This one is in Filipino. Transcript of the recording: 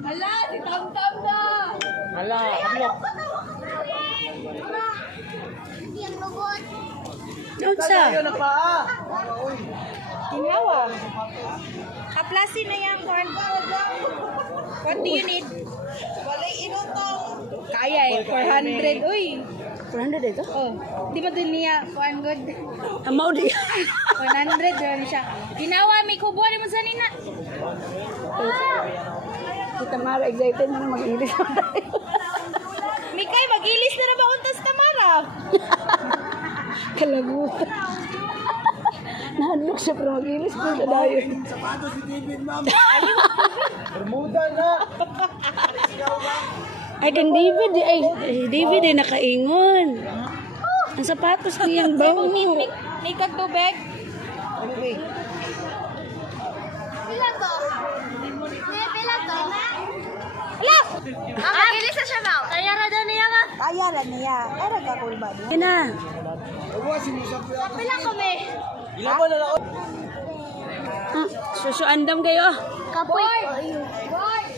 Hala, si Tam-Tam na. Hala, ano? Hindi ang robot. Unsa? Ginawa. Kaplasin na yan, Corn. What do you need? Walay inutong. Kaya eh, 400. Uy. 400 ito? Oh, di ba din niya? Kuan good. Amaw di. 100 doon siya. Ginawa, may kubuan mo sa nina. Kita Mara excited na mag-ilis. Mikay, mag-ilis na ba untas Tamara? Kalabutan. Nahanlok siya pero mag-ilis ko sa dayon. Bermuda na. Ay, kang David, ay, David ay nakaingon. Ang sapatos niyang bango. May kagtubig? Pila to? Pila to? Hala! Ang mag-ilis na siya, Mau. Kaya na daw niya, ma. Kaya na niya. Kaya na kakulba niya. Yan na. Pila kami. Ilaban na lang. Susuandam kayo. Kapoy. Boy!